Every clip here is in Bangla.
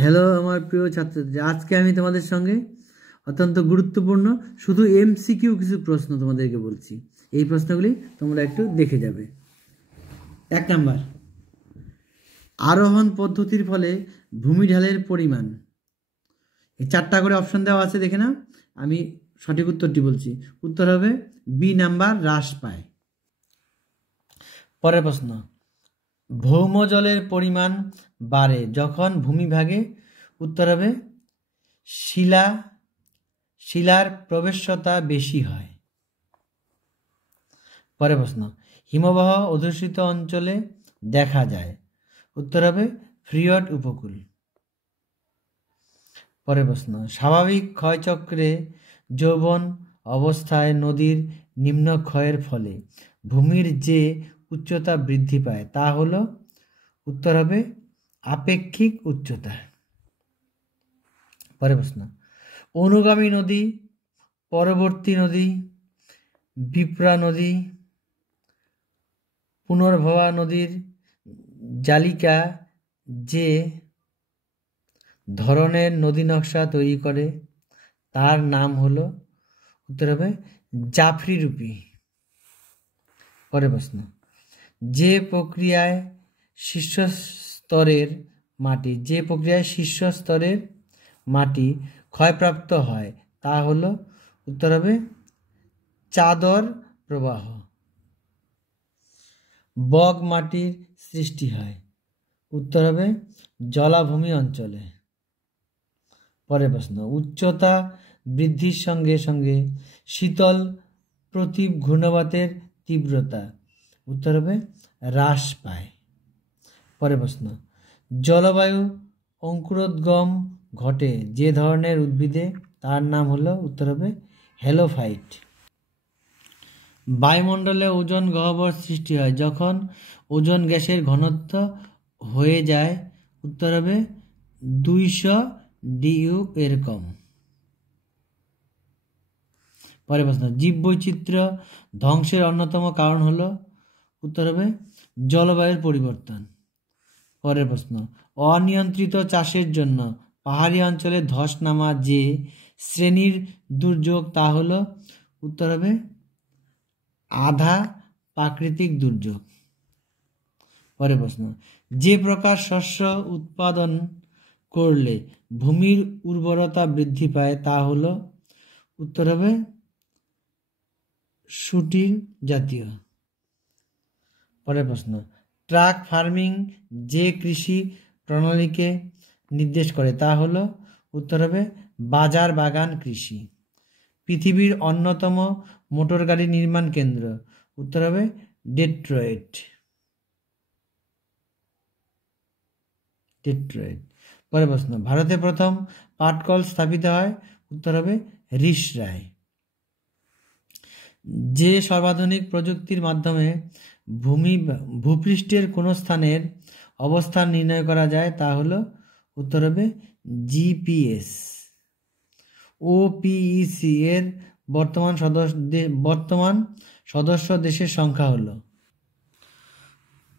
হ্যালো আমার প্রিয় ছাত্রছাত্রী, আজকে আমি তোমাদের সঙ্গে অত্যন্ত গুরুত্বপূর্ণ শুধু এমসিকিউ কিছু প্রশ্ন তোমাদেরকে বলছি। এই প্রশ্নগুলি তোমরা একটু দেখে যাবে। 1 নাম্বার, আরোহণ পদ্ধতির ফলে ভূমিঢালের পরিমাণ। এই 4টা করে অপশন দেওয়া আছে, দেখে নাও। আমি সঠিক উত্তরটি বলছি। উত্তর হবে বি নাম্বার, হ্রাস পায়। পরের প্রশ্ন, ভৌমজলের পরিমাণ বাড়ে যখন ভূমিভাগে। উত্তর হবে শিলার প্রবেশ্যতা বেশি হয়। পরের প্রশ্ন, হিমবাহ অধ্যুষিত অঞ্চলে দেখা যায়। উত্তর হবে ফ্রিয়ড উপকূল। পরের প্রশ্ন, স্বাভাবিক ক্ষয়চক্রে যৌবন অবস্থায় নদীর নিম্ন ক্ষয়ের ফলে ভূমির যে উচ্চতা বৃদ্ধি পায় তা হলো। উত্তর হবে আপেক্ষিক উচ্চতা। পরের প্রশ্ন, অনুগামী নদী, পরবর্তী নদী, বিপ্রা নদী, পুনর্ভবা নদীর জালিকা যে ধরনের নদী নকশা তৈরি করে তার নাম হলো। উত্তর হবে জাফরি রূপী। পরের প্রশ্ন, যে প্রক্রিয়ায় শীর্ষস্তরের মাটি ক্ষয়প্রাপ্ত হয় তা হলো। উত্তর হবে চাদর প্রবাহ। বগ মাটির সৃষ্টি হয়। উত্তর হবে জলাভূমি অঞ্চলে। পরের প্রশ্ন, উচ্চতা বৃদ্ধির সঙ্গে সঙ্গে শীতল প্রতীপ ঘূর্ণবাতের তীব্রতা। উত্তর হবে হ্রাস পায়। পরের প্রশ্ন, জলবায়ু অঙ্কুরোদ্গম ঘটে যে ধরনের উদ্ভিদে তার নাম হলো। উত্তর হবে হেলোফাইট। বায়ুমণ্ডলে ওজোন গহ্বর সৃষ্টি হয় যখন ওজোন গ্যাসের ঘনত্ব হয়ে যায়। উত্তর হবে 200 ডিইউ এর কম। পরের প্রশ্ন, জীববৈচিত্র্য ধ্বংসের অন্যতম কারণ হলো। উত্তর হবে জলবায়ুর পরিবর্তন। পরের প্রশ্ন, অনিয়ন্ত্রিত চাষের জন্য পাহাড়ি অঞ্চলে ধস নামা যে শ্রেণীর দুর্যোগ তা হলো। উত্তর হবে আধা প্রাকৃতিক দুর্যোগ। পরের প্রশ্ন, যে প্রকার শস্য উৎপাদন করলে ভূমির উর্বরতা বৃদ্ধি পায় তা হলো। উত্তর হবে শুটিং জাতীয়। পরের প্রশ্ন, ট্রাক ফার্মিং যে কৃষি প্রণালীকে নির্দেশ করে তা হলো। উত্তর হবে বাজার বাগান কৃষি। পৃথিবীর অন্যতম মোটর গাড়ি নির্মাণ কেন্দ্র। উত্তর হবে ডেট্রয়েট। পরের প্রশ্ন, ভারতে প্রথম পাটকল স্থাপিত হয়। উত্তর হবে রিসরায়। যে সর্বাধুনিক প্রযুক্তির মাধ্যমে ভূপৃষ্ঠের কোন স্থানের অবস্থান নির্ণয় করা যায় তা হলো। উত্তর হবে জিপিএস। ওপিইসি এর বর্তমান সদস্য দেশের সংখ্যা হলো।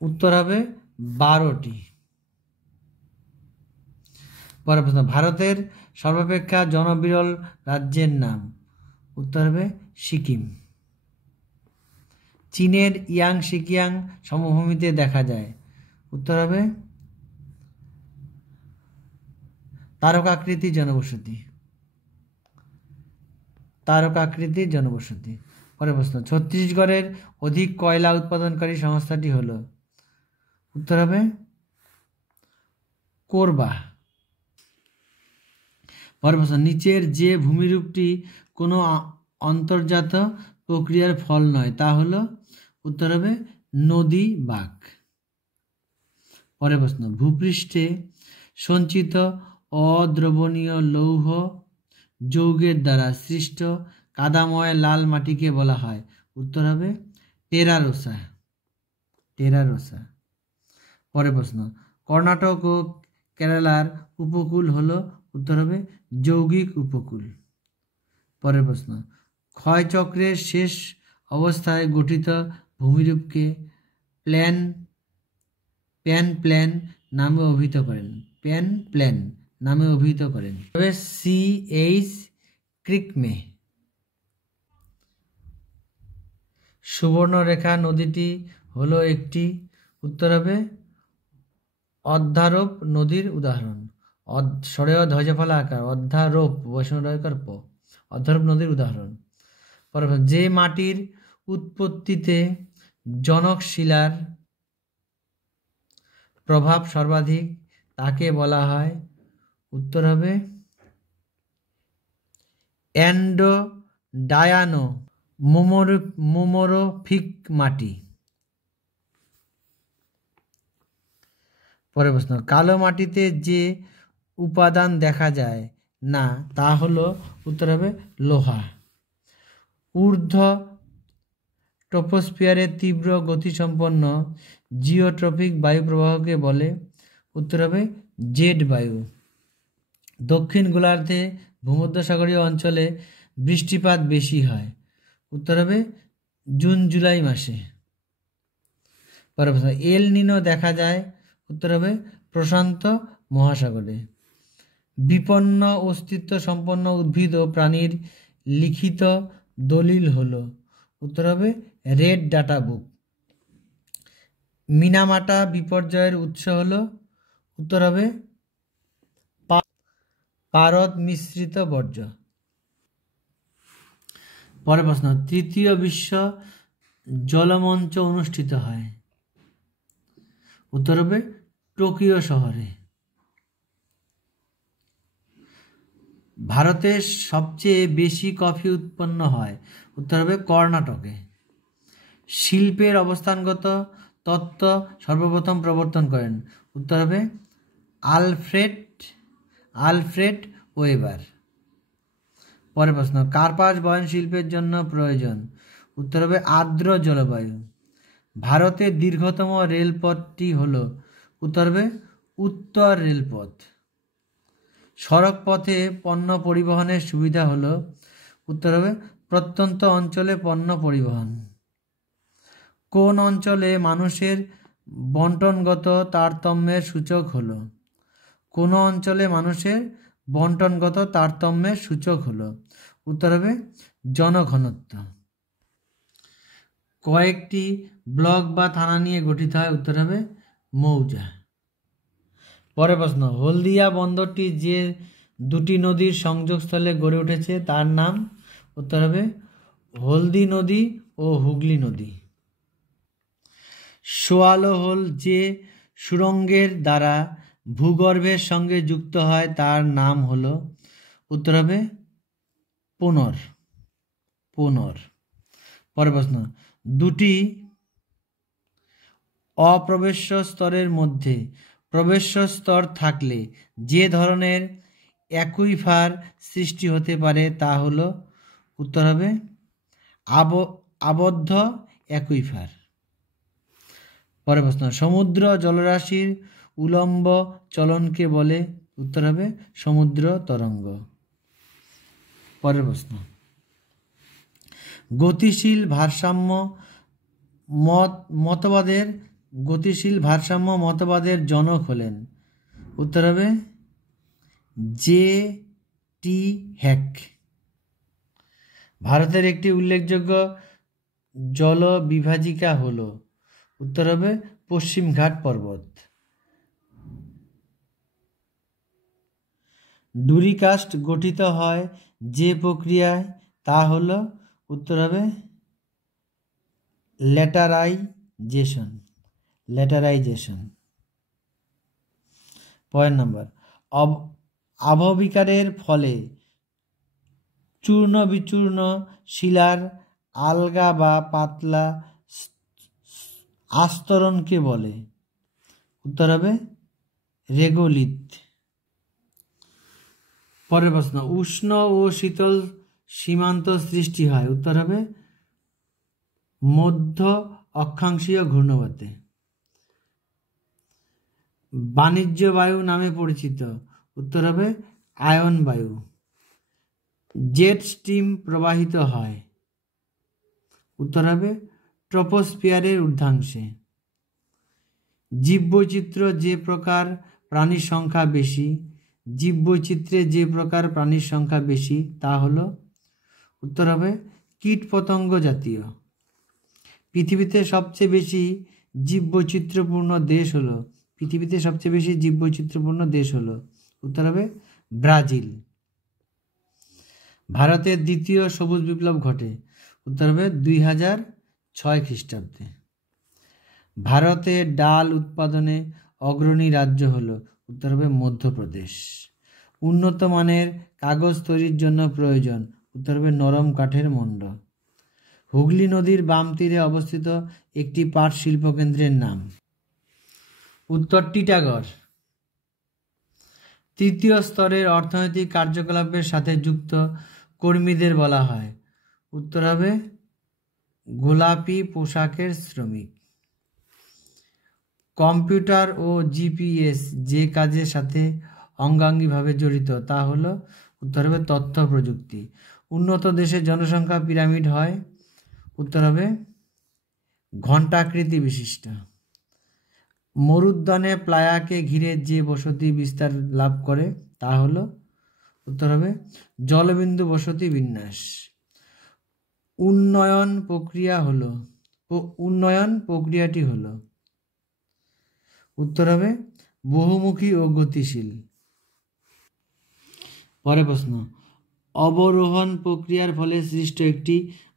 উত্তর হবে 12টি। পরের প্রশ্ন, ভারতের সর্বাপেক্ষা জনবিরল রাজ্যের নাম। উত্তর হবে সিকিম। চীনের ইয়াংশিকিয়াং সমভূমিতে দেখা যায়। উত্তর হবে তারকাকৃতির জনবসতি। পরের প্রশ্ন, ছত্তিশগড়ের অধিক কয়লা উৎপাদনকারী সংস্থাটি হলো। উত্তর হবে কোরবা। পরের প্রশ্ন, নিচের যে ভূমিরূপটি কোনো অন্তর্জাত প্রক্রিয়ার ফল নয় তা হলো। উত্তর হবে নদী বাঁক। পরের প্রশ্ন, ভূপৃষ্ঠে সঞ্চিত অদ্রবণীয় লৌহ যৌগের দ্বারা সৃষ্ট কাদাময় লাল মাটিকে বলা হয়। উত্তর হবে টেরারোসা। পরের প্রশ্ন, কর্ণাটক ও কেরালার উপকূল হলো। উত্তর হবে যৌগিক উপকূল। পরের প্রশ্ন, ক্ষয়চক্রের শেষ অবস্থায় গঠিত ভূমিরূপকে প্যান প্ল্যান নামে অভিহিত করেন। প্যান প্ল্যান নামে অভিহিত করেন। তবে CH ক্রিকমে। সুবর্ণরেখা নদীটি হলো একটি, উত্তর হবে অধ্যারোপ নদীর উদাহরণ। সরেয় ধ্বজফলা আকার অধ্যারোপ বৈষ্ণবকার প, অধ্যারোপ নদীর উদাহরণ। যে মাটির উৎপত্তিতে জনক শিলার প্রভাব সর্বাধিক তাকে বলা হয়, উত্তর হবে অ্যান্ডোডায়ানো মোমোরফিক মাটি। পরের প্রশ্ন, কালো মাটিতে যে উপাদান দেখা যায় না তা হলো, উত্তর হবে লোহা। ঊর্ধ্ব ট্রপোস্ফিয়ারের তীব্র গতিসম্পন্ন জিওট্রপিক বায়ু প্রবাহকে বলে, উত্তর হবে জেট বায়ু। দক্ষিণ গোলার্ধে ভূমধ্যসাগরীয় অঞ্চলে বৃষ্টিপাত বেশি হয়, উত্তর হবে জুন জুলাই মাসে। পরের প্রশ্ন, এল নিনো দেখা যায়, উত্তর হবে প্রশান্ত মহাসাগরে। বিপন্ন অস্তিত্ব সম্পন্ন উদ্ভিদ ও প্রাণীর লিখিত দলিল হলো, উত্তর হবে রেড ডাটা বুক। মিনামাটা বিপর্যয়ের উৎস হলো, উত্তর হবে পারদ মিশ্রিত বর্জ্য। পরের প্রশ্ন, তৃতীয় বিশ্ব জলমঞ্চ অনুষ্ঠিত হয়, উত্তর হবে টোকিও শহরে। ভারতের সবচেয়ে বেশি কফি উৎপন্ন হয়, উত্তর হবে কর্ণাটকে। শিল্পের অবস্থানগত তত্ত্ব সর্বপ্রথম প্রবর্তন করেন, উত্তর হবে আলফ্রেড ওয়েবার। পরের প্রশ্ন, কার্পাস বয়ন শিল্পের জন্য প্রয়োজন, উত্তর হবে আর্দ্র জলবায়ু। ভারতের দীর্ঘতম রেলপথটি হলো, উত্তর হবে উত্তর রেলপথ। সড়ক পথে পণ্য পরিবহনের সুবিধা হলো, উত্তর হবে প্রত্যন্ত অঞ্চলে পণ্য পরিবহন। কোন অঞ্চলে মানুষের বন্টনগত তারতম্যের সূচক হলো, কোন অঞ্চলে মানুষের বন্টনগত তারতম্যের সূচক হলো, উত্তর হবে জনঘনত্ব। কয়েকটি ব্লক বা থানা নিয়ে গঠিত হয়, উত্তর হবে মৌজা। পরের প্রশ্ন, হলদিয়া বন্দরটি যে দুটি নদীর সংযোগস্থলে গড়ে উঠেছে তার নাম, উত্তর হবে হলদি নদী ও হুগলি নদী। সোয়ালো হোল যে সুড়ঙ্গের দ্বারা ভূগর্ভের সঙ্গে যুক্ত হয় তার নাম হলো, উত্তর হবে পুনর। পরের প্রশ্ন, দুটি অপ্রবেশ্য স্তরের মধ্যে প্রবেশ্য স্তর থাকলে যে ধরনের অ্যাকুইফার সৃষ্টি হতে পারে তা হলো, উত্তর হবে আবদ্ধ অ্যাকুইফার। পরের প্রশ্ন, সমুদ্র জলরাশির উলম্ব চলনকে বলে, উত্তর হবে সমুদ্র তরঙ্গ। পরের প্রশ্ন, গতিশীল ভারসাম্য মতবাদের জনক হলেন, উত্তর হবে J.T. হ্যাক। ভারতের একটি উল্লেখযোগ্য জলবিভাজিকা হলো, উত্তর হবে পশ্চিমঘাট পর্বত। ডুরিকাস্ট গঠিত হয় যে প্রক্রিয়ায় তা হলো, উত্তর হবে ল্যাটারাইজেশন। পয়েন্ট নাম্বার, আবহবিকারের ফলে চূর্ণ বিচূর্ণ শিলার আলগা বা পাতলা আস্তরণকে বলে, উত্তর হবে রেগোলিথ। পরের প্রশ্ন, উষ্ণ ও শীতল সীমান্ত সৃষ্টি হয়, উত্তর হবে মধ্য অক্ষাংশীয় ঘূর্ণবাতে। বাণিজ্য বায়ু নামে পরিচিত, উত্তর হবে আয়ন বায়ু। জেট স্টিম প্রবাহিত হয়, উত্তর হবে ট্রপোস্ফিয়ারের ঊর্ধ্বাংশে। জীববৈচিত্র্য যে প্রকার প্রাণীর সংখ্যা বেশি, জীববৈচিত্র্যে যে প্রকার প্রাণীর সংখ্যা বেশি তা হলো, উত্তর হবে কীটপতঙ্গ জাতীয়। পৃথিবীতে সবচেয়ে বেশি জীববৈচিত্র্যপূর্ণ দেশ হলো, পৃথিবীতে সবচেয়ে বেশি জীববৈচিত্র্যপূর্ণ দেশ হলো, উত্তর হবে ব্রাজিল। ভারতের দ্বিতীয় সবুজ বিপ্লব ঘটে, উত্তর হবে 2006 খ্রিস্টাব্দে। ভারতের ডাল উৎপাদনে অগ্রণী রাজ্য হলো, উত্তর হবে মধ্যপ্রদেশ। উন্নত মানের কাগজ তৈরির জন্য প্রয়োজন, উত্তর হবে নরম কাঠের মণ্ড। হুগলি নদীর বাম তীরে অবস্থিত একটি পাট শিল্পকেন্দ্রের নাম, উত্তর টিটাগড়। তৃতীয় স্তরের অর্থনৈতিক কার্যকলাপের সাথে যুক্ত কর্মীদের বলা হয়, উত্তর হবে গোলাপি পোশাকের শ্রমিক। কম্পিউটার ও জিপিএস যে কাজের সাথে অঙ্গাঙ্গিভাবে জড়িত তা হলো, উত্তর হবে তথ্য প্রযুক্তি। উন্নত দেশের জনসংখ্যা পিরামিড হয়, উত্তর হবে ঘণ্টাকৃতি বিশিষ্ট। মরুদ্যানে প্লায়াকে ঘিরে যে বসতি বিস্তার লাভ করে তা হলো, উত্তর হবে জলবিন্দু বসতি বিন্যাস। উন্নয়ন প্রক্রিয়াটি হলো, উত্তর হবে বহুমুখী ও গতিশীল। পরের প্রশ্ন, অবরোহণ প্রক্রিয়ার ফলে সৃষ্ট একটি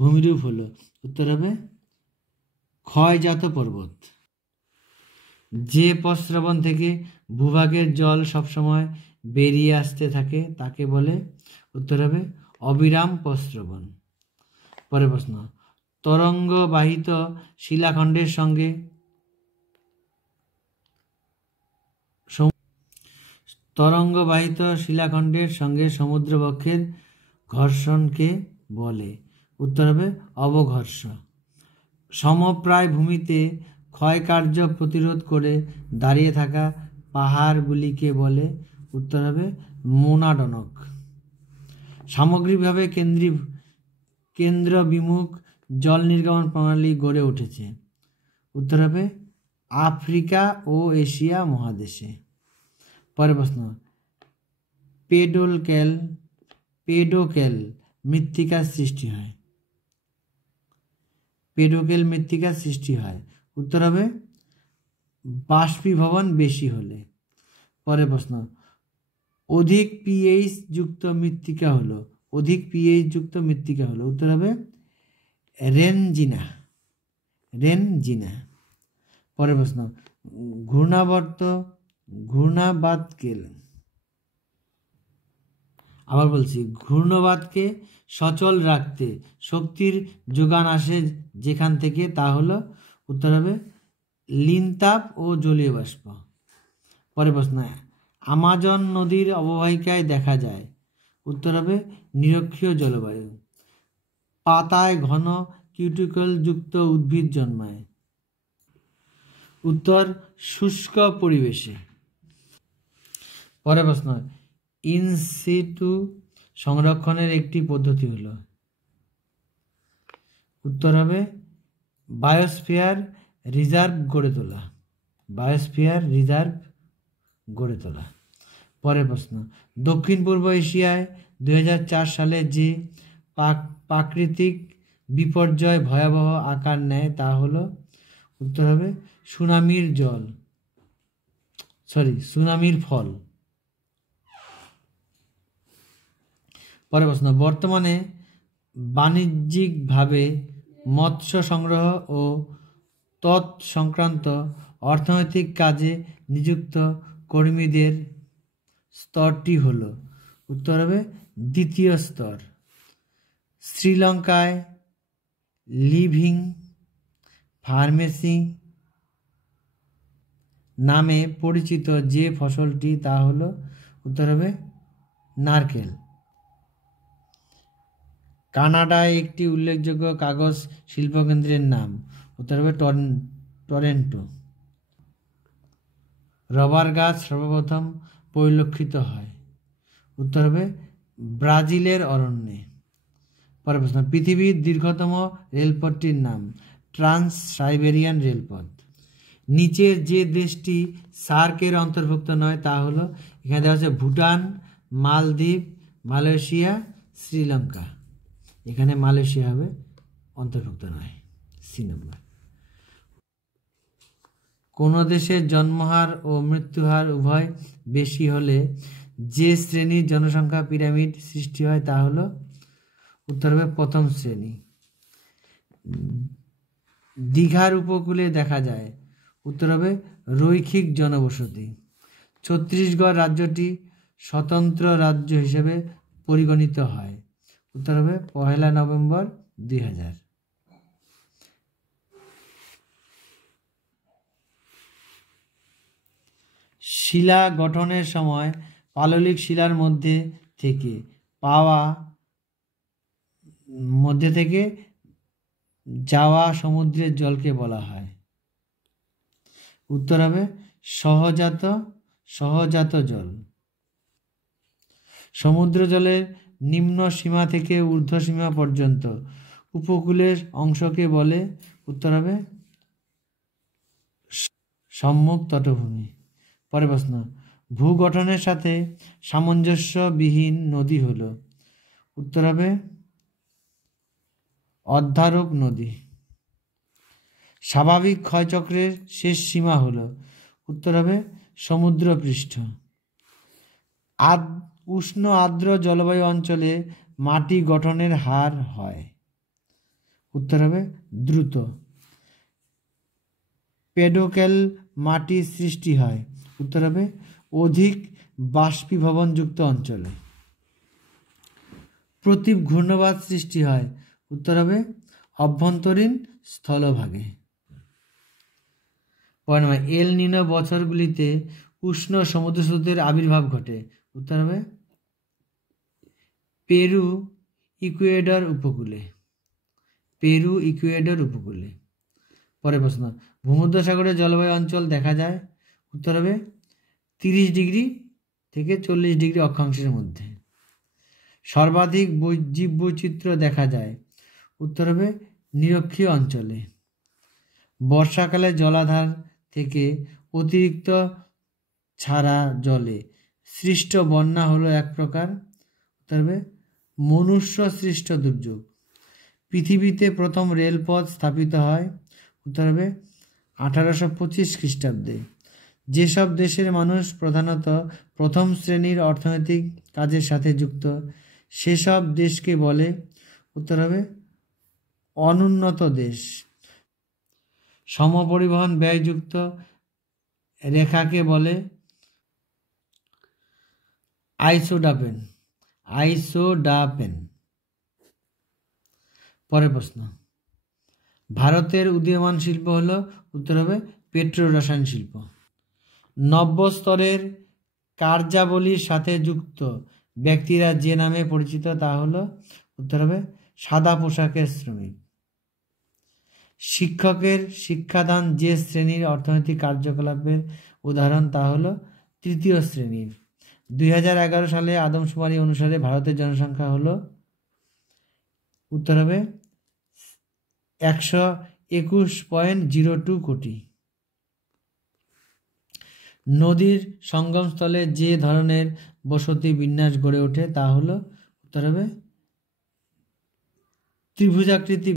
ভূমিরূপ হলো, উত্তর হবে ক্ষয়জাত পর্বত। যে প্রস্রবণ থেকে ভূভাগের জল সবসময় বেরিয়ে আসতে থাকে তাকে বলে, উত্তর হবে অবিরাম প্রস্রবণ। পরের প্রশ্ন, তরঙ্গবাহিত শিলাখণ্ডের সঙ্গে সমুদ্রবক্ষের ঘর্ষণকে বলে, উত্তর হবে অবঘর্ষ। সমপ্রায় ভূমিতে ক্ষয়কার্য প্রতিরোধ করে দাঁড়িয়ে থাকা পাহাড়গুলিকে বলে, উত্তর হবে মোনাডনক। সামগ্রিকভাবে কেন্দ্রবিমুখ জল নির্গমন প্রণালী গড়ে উঠেছে, উত্তর হবে আফ্রিকা ও এশিয়া মহাদেশে। পরের প্রশ্ন, পেডোকেল মৃত্তিকার সৃষ্টি হয়, উত্তর হবে বাষ্পীভবন বেশি হলে। পরের প্রশ্ন, অধিক পিএইচ যুক্ত মৃত্তিকা হলো, উত্তর হবে রেনজিনা। পরের প্রশ্ন, ঘূর্ণবাতকে সচল রাখতে শক্তির যোগান আসে যেখান থেকে তা হলো, উত্তর হবে লিনতাপ ও জলীয় বাষ্প। পরের প্রশ্ন, আমাজন নদীর অববাহিকায় দেখা যায়, উত্তর হবে নিরক্ষীয় জলবায়ু। পাতায় ঘন কিউটিকল যুক্ত উদ্ভিদ জন্মায়, উত্তর শুষ্ক পরিবেশে। পরের প্রশ্ন, ইনসিটু সংরক্ষণের একটি পদ্ধতি হলো, উত্তর হবে বায়োস্ফিয়ার রিজার্ভ গড়ে তোলা। পরের প্রশ্ন, দক্ষিণ পূর্ব এশিয়ায় 2004 সালে যে প্রাকৃতিক বিপর্যয় ভয়াবহ আকার নেয় তা হলো, উত্তর হবে সুনামির ফল। পরের প্রশ্ন, বর্তমানে বাণিজ্যিকভাবে মৎস্য সংগ্রহ ও তৎসংক্রান্ত অর্থনৈতিক কাজে নিযুক্ত কর্মীদের স্তরটি হলো, উত্তর হবে দ্বিতীয় স্তর। শ্রীলঙ্কায় লিভিং ফার্মেসি নামে পরিচিত যে ফসলটি তা হলো, উত্তর হবে নারকেল। কানাডায় একটি উল্লেখযোগ্য কাগজ শিল্পকেন্দ্রের নাম, উত্তর হবে টরন্টো। রবার গাছ সর্বপ্রথম পরিলক্ষিত হয়, উত্তর হবে ব্রাজিলের অরণ্যে। পরের প্রশ্ন, পৃথিবীর দীর্ঘতম রেলপথটির নাম, ট্রান্স সাইবেরিয়ান রেলপথ। নিচের যে দেশটি সার্কের অন্তর্ভুক্ত নয় তা হলো, এখানে দেওয়া হচ্ছে ভুটান, মালদ্বীপ, মালয়েশিয়া, শ্রীলঙ্কা। এখানে মালয়েশিয়া হবে অন্তর্ভুক্ত নয়, সি নম্বর। কোনো দেশের জন্মহার ও মৃত্যুহার উভয় বেশি হলে যে শ্রেণীর জনসংখ্যা পিরামিড সৃষ্টি হয় তা হলো, উত্তর হবে প্রথম শ্রেণী। দীঘার উপকূলে দেখা যায়, উত্তর হবে রৈখিক জনবসতি। ছত্তিশগড় রাজ্যটি স্বতন্ত্র রাজ্য হিসেবে পরিগণিত হয়, উত্তর হবে 1 নভেম্বর 2000। শিলা গঠনের সময় পাললিক শিলার মধ্যে থেকে যাওয়া সমুদ্রের জলকে বলা হয়, উত্তর হবে সহজাত জল। সমুদ্র জলের নিম্ন সীমা থেকে ঊর্ধ্ব সীমা পর্যন্ত উপকূলের অংশকে বলে, উত্তর হবে সম্মুখ তটভূমি। পরের প্রশ্ন, ভূগঠনের সাথে সামঞ্জস্যবিহীন নদী হলো, উত্তর হবে অধ্যারক নদী। স্বাভাবিক ক্ষয়চক্রের শেষ সীমা হলো, উত্তর হবে সমুদ্রপৃষ্ঠ। উষ্ণ আর্দ্র জলবায়ু অঞ্চলে মাটি গঠনের হার হয়, উত্তর হবে দ্রুত। পেডোকেল মাটি সৃষ্টি হয়, উত্তর হবে অধিক বাষ্পীভবনযুক্ত অঞ্চলে। প্রতীপ ঘূর্ণবাত সৃষ্টি হয়, উত্তর হবে অভ্যন্তরীণ স্থলভাগে। এল নিনো বছরগুলিতে উষ্ণ সমুদ্রস্রোতের আবির্ভাব ঘটে, উত্তর হবে পেরু ইকুয়েডর উপকূলে। পরের প্রশ্ন, ভূমধ্যসাগরের জলবায়ু অঞ্চল দেখা যায়, উত্তর হবে 30 ডিগ্রি থেকে 40 ডিগ্রি অক্ষাংশের মধ্যে। সর্বাধিক জীববৈচিত্র্য দেখা যায়, উত্তর হবে নিরক্ষীয় অঞ্চলে। বর্ষাকালে জলাধার থেকে অতিরিক্ত ছাড়া জলে সৃষ্ট বন্যা হলো এক প্রকার, উত্তর হবে মনুষ্য সৃষ্ট দুর্যোগ। পৃথিবীতে প্রথম রেলপথ স্থাপিত হয়, উত্তর হবে 1825 খ্রিস্টাব্দে। যেসব দেশের মানুষ প্রধানত প্রথম শ্রেণীর অর্থনৈতিক কাজের সাথে যুক্ত সেসব দেশকে বলে, উত্তর হবে অনুন্নত দেশ। সমপরিবহন ব্যয়যুক্ত রেখাকে বলে আইসোডাপেন। পরের প্রশ্ন, ভারতের উদীয়মান শিল্প হলো, উত্তর হবে পেট্রো রসায়ন শিল্প। নব্য স্তরের কার্যাবলীর সাথে যুক্ত ব্যক্তিরা যে নামে পরিচিত তা হলো, উত্তর হবে সাদা পোশাকের শ্রমিক। শিক্ষকের শিক্ষাদান যে শ্রেণীর অর্থনৈতিক কার্যকলাপের উদাহরণ তা হলো তৃতীয় শ্রেণীর। 2011 সালে আদমশুমারি অনুসারে ভারতের জনসংখ্যা হলো, উত্তর হবে 121.02 কোটি। নদীর সঙ্গমস্থলে যে ধরনের বসতি বিন্যাস গড়ে ওঠে তা হলো, উত্তর হবে ত্রিভুজাকৃতি